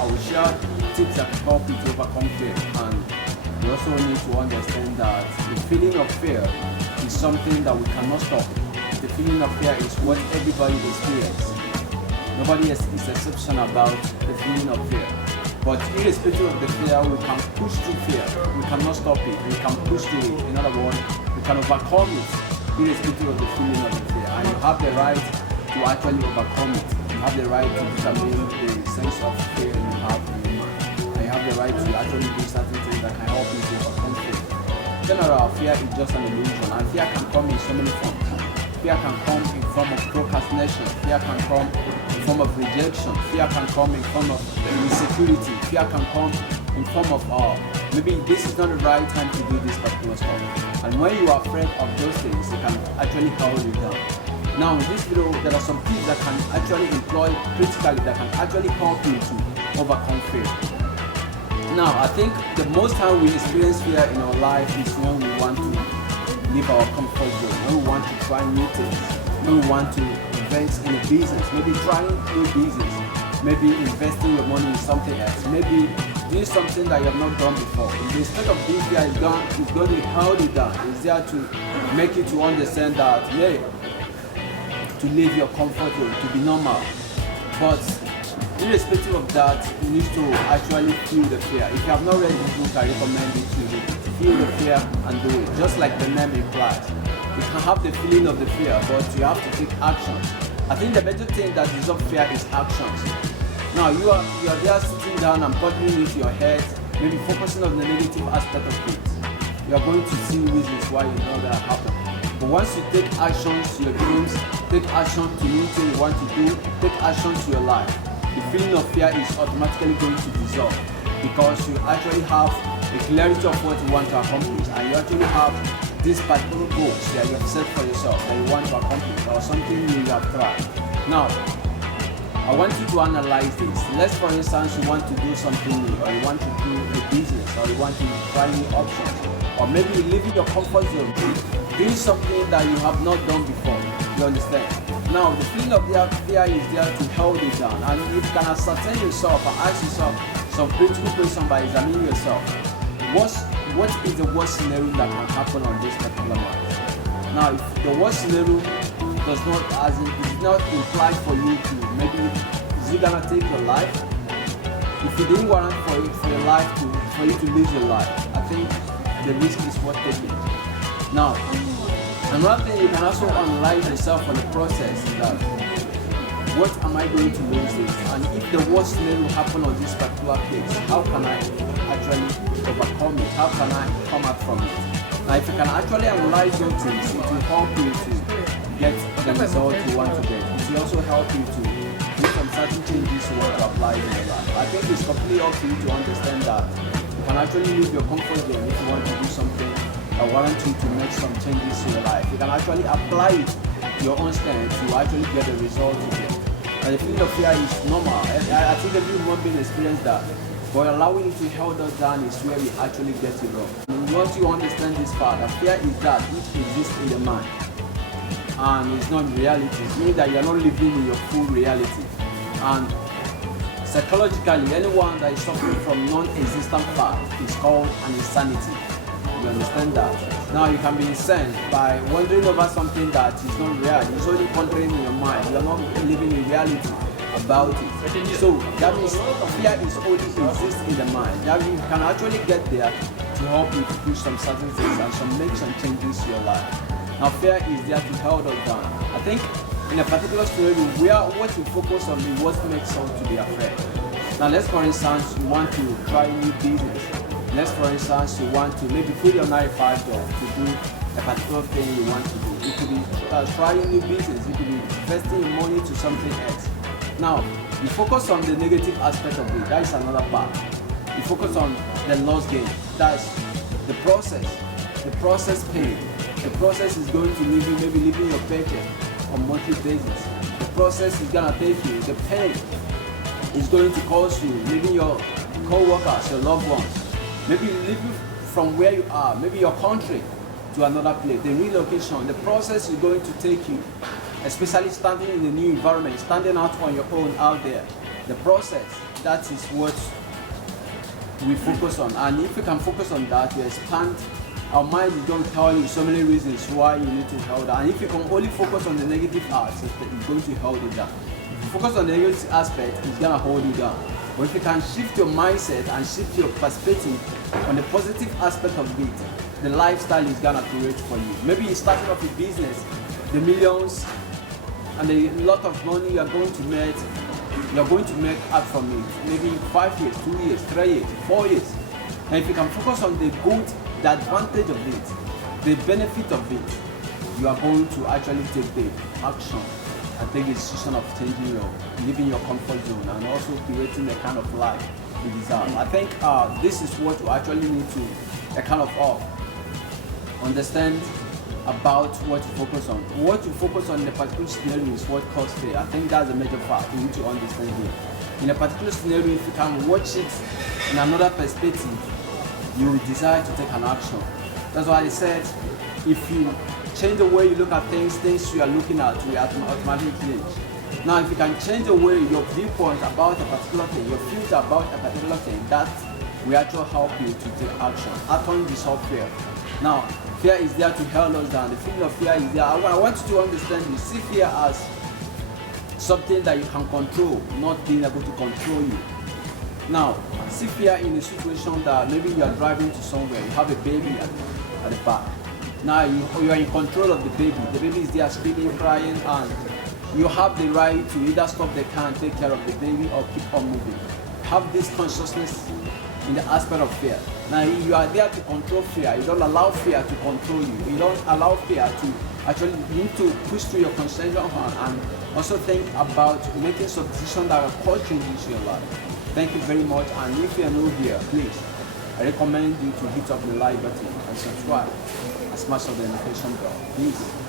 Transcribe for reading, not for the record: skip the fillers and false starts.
I will share tips that can help you to overcome fear. And you also need to understand that the feeling of fear is something that we cannot stop. The feeling of fear is what everybody experiences. Nobody is exception about the feeling of fear. But irrespective of the fear, we can push through fear. We cannot stop it. We can push through it. In other words, we can overcome it irrespective of the feeling of the fear. And you have the right to actually overcome it. You have the right to determine the sense of fear you have in your mind. And you have the right to actually do certain things that can help you to overcome fear. In general, fear is just an illusion, and fear can come in so many forms. Fear can come in form of procrastination. Fear can come in form of rejection. Fear can come in form of insecurity. Fear can come in form of maybe this is not the right time to do this particular stuff. And when you are afraid of those things, it can actually hold you down. Now in this video, there are some tips that can actually employ critically that can actually help you to overcome fear. Now I think the most time we experience fear in our life is when we want to leave our comfort zone, when we want to try new things, when we want to invest in a business, maybe trying new business, maybe investing your money in something else, maybe doing something that you have not done before. Instead of being fear is going to hold you down. It's there to make you to understand that, yeah, to leave your comfort zone, to be normal. But irrespective of that, you need to actually feel the fear. If you have not read this book, I recommend it to you. Feel the fear and do it, just like the name implies. You can have the feeling of the fear, but you have to take action. I think the better thing that dissolves fear is actions. Now you are there sitting down and putting into your head, maybe focusing on the negative aspect of it. You are going to see reasons why you know that happen. But once you take actions to your dreams, take action to anything you want to do, take action to your life, the feeling of fear is automatically going to dissolve, because you actually have a clarity of what you want to accomplish, and you actually have these particular goals that you have set for yourself that you want to accomplish, or something new you have tried. Now, I want you to analyze this. Let's, for instance, you want to do something new, or you want to do a business, or you want to try new options, or maybe you live in your comfort zone, doing something that you have not done before. You understand? Now, the feeling of fear is there to hold you down, and you can ascertain yourself and ask yourself some critical questions by examining yourself. What is the worst scenario that can happen on this particular month? Now, if the worst scenario does not, is not implied for you to, maybe is it gonna take your life? If you didn't warrant for your life for you to lose your life, I think the risk is worth taking. Now, another thing you can also analyze yourself on the process is that, what am I going to lose this? And if the worst scenario happen on this particular case, how can I actually overcome it? How can I come out from it? Now, if you can actually analyze your things, it will help you to get the result you want to get. It will also help you to do some certain changes you want to apply in your life. I think it's completely up to you to understand that you can actually leave your comfort zone if you want to do something that warrants you to make some changes in your life. You can actually apply it to your own strength to actually get the result you get. And the feeling of fear is normal. I think every human being experiences that. But allowing it to hold us down is where we actually get it wrong. Once you understand this part, that fear is that which exists in your mind, and it's not reality. It means that you're not living in your full reality. And psychologically, anyone that is suffering from non-existent fact is called an insanity. You understand that? Now you can be insane by wondering over something that is not real. It's only pondering in your mind. You're not living in reality about it. So that means fear is only exists in the mind. That means you can actually get there to help you to push some certain things and make some changes to your life. Now fear is there to hold us down. I think in a particular scenario, what you focus on is what makes us to be afraid. Now let's, for instance, you want to try new business. Let's, for instance, you want to maybe quit your 9-to-5 job to do a particular thing you want to do. It could be trying new business. It could be investing your money to something else. Now, you focus on the negative aspect of it. That is another part. You focus on the loss gain. That's the process. The process pain. The process is going to leave you maybe leaving your paycheck on monthly basis. The process is gonna take you. The pain is going to cause you leaving your co-workers, your loved ones. Maybe leaving from where you are, maybe your country, to another place. The relocation, the process is going to take you, especially standing in a new environment, standing out on your own out there. the process. That is what we focus on, and if we can focus on that, we expand. Our mind is going to tell you so many reasons why you need to hold down. And if you can only focus on the negative aspect, it's going to hold you down. If you focus on the negative aspect, it's going to hold you down. But if you can shift your mindset and shift your perspective on the positive aspect of it, the lifestyle is going to create for you. Maybe you started off a business, the millions and the lot of money you're going to make out from it. Maybe 5 years, 2 years, 3 years, 4 years. And if you can focus on the good, the advantage of it, the benefit of it, you are going to actually take the action and take the decision of leaving your comfort zone and also creating the kind of life you desire. I think this is what you actually need to kind of understand about what you focus on. What you focus on in a particular scenario is what causes fear. I think that's a major fact you need to understand here. In a particular scenario, if you can watch it in another perspective, you will desire to take an action. That's why I said, if you change the way you look at things you are looking at will automatically change. Now, if you can change the way your viewpoint about a particular thing, your future about a particular thing, that will actually help you to take action. Action dissolves fear. Now, fear is there to hold us down. The feeling of fear is there. I want you to understand this. See fear as something that you can control, not being able to control you. Now, see fear in a situation that maybe you are driving to somewhere, you have a baby at the back. Now you are in control of the baby. The baby is there screaming, crying, and you have the right to either stop the car and take care of the baby or keep on moving. Have this consciousness in the aspect of fear. Now you are there to control fear. You don't allow fear to control you. You don't allow fear to actually, you need to push through your concentration and also think about making some decisions that will cause changes in your life. Thank you very much, and if you are new here, please, I recommend you to hit up the like button and subscribe and smash the notification bell. Please.